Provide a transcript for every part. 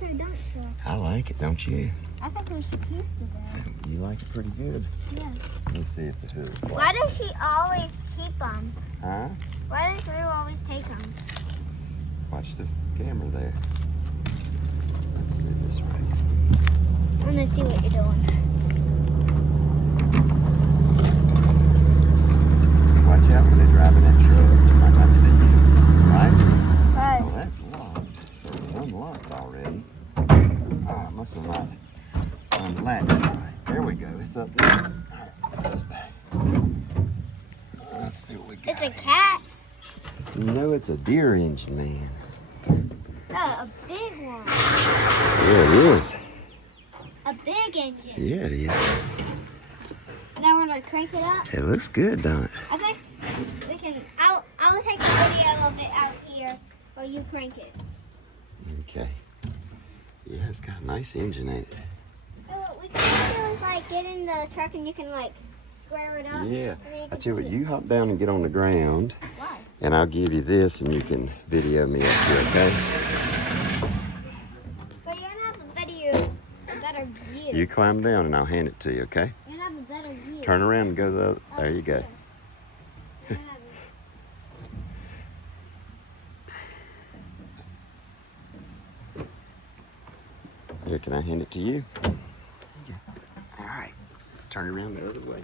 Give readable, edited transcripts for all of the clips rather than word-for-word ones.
food, don't you? I like it, don't you? I think we should keep it though. You like it pretty good. Yeah. Let me see if the hood is flat. Why does she always keep them? Huh? Why does Lou always take them? Watch the camera there. Let's see this right. I'm gonna see what you're doing. Watch out when they're driving that truck. They might not see you. Right? Right. Oh, that's locked. So it's unlocked already. Oh, I must have not unlatched right. There we go. It's up there. All right, that's back. Let's see what we got. It's a cat. No, it's a Deere engine, man. Oh, a big one. Yeah, it is. A big engine. Yeah, it is. Now we're gonna crank it up. It looks good, don't it? I think we can. I'll take a video of it out here while you crank it. Okay. Yeah, it's got a nice engine, ain't it? So what we can do is like get in the truck and you can like square it up. Yeah. I I tell you what, you hop down and get on the ground, Why? and I'll give you this, and you can video me up here, okay? But you're gonna have a better view. You climb down, and I'll hand it to you, okay? You're gonna have a better view. Turn around and go the other. There you go. You're gonna have Here, can I hand it to you? Yeah. All right. Turn around the other way.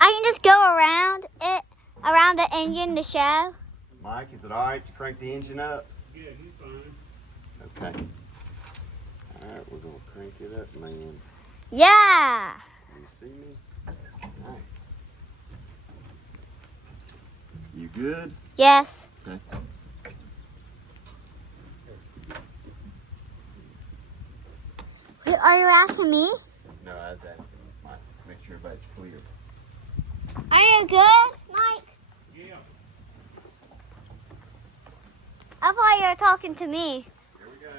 I can just go around it, around the engine to show. Mike, is it all right to crank the engine up? Yeah, he's fine. Okay. All right, we're going to crank it up, man. Yeah. You see me? All right. You good? Yes. Okay. Wait, are you asking me? No, I was asking Mike. Make sure everybody's clear. Are you good, Mike? Yeah. I thought you were talking to me. Here we go.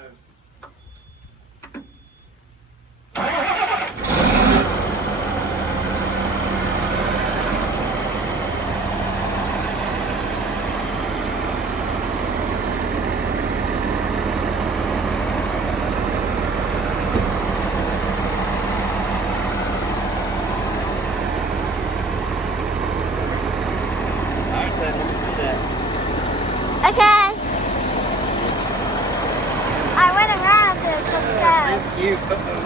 All right, Ted, let me see that. Okay. I went around it just so. Thank you. Uh-oh.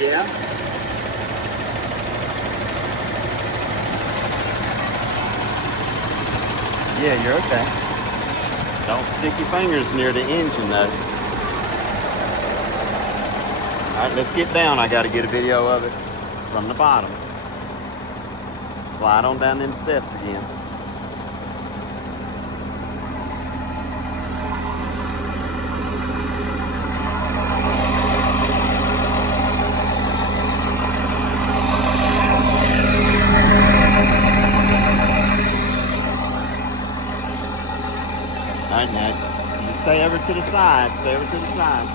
Yeah. Yeah, you're okay. Don't stick your fingers near the engine, though. All right, let's get down. I got to get a video of it from the bottom. Slide on down them steps again. All right, Nat. You stay over to the side. Stay over to the side.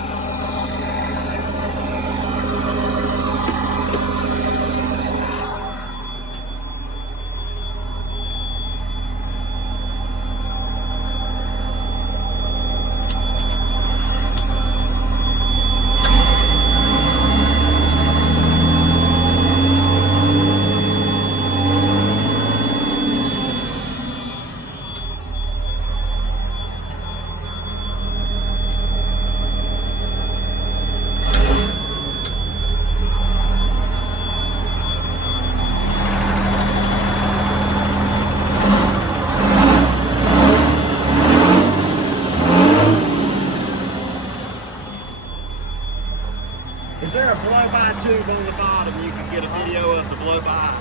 Is there a blow-by tube on the bottom? You can get a video of the blow-by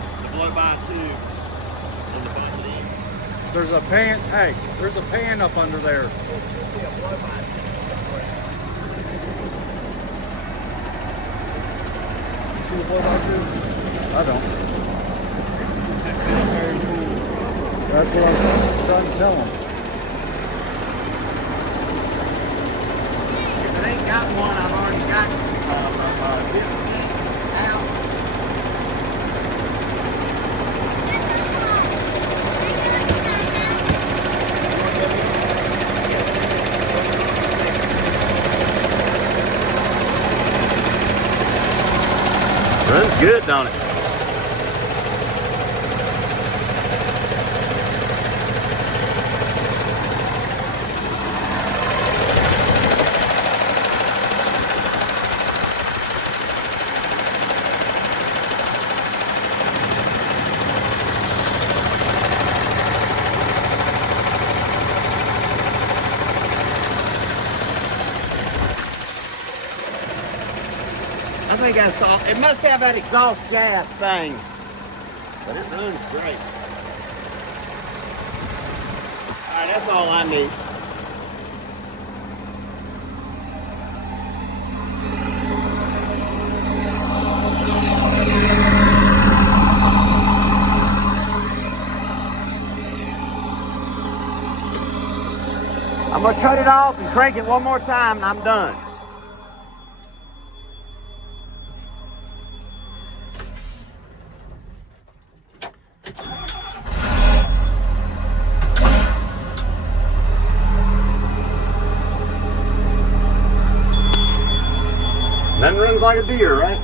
tube on the bottom of the engine. There's a pan, hey, there's a pan up under there. You see the blow by tube? I don't. That's what I'm trying to tell them. If it ain't got one, I've already got dipstick out. Runs good, don't it? I think I saw, it must have that exhaust gas thing, but it runs great. All right, that's all I need. I'm gonna cut it off and crank it one more time and I'm done. Nothing runs like a Deere, right?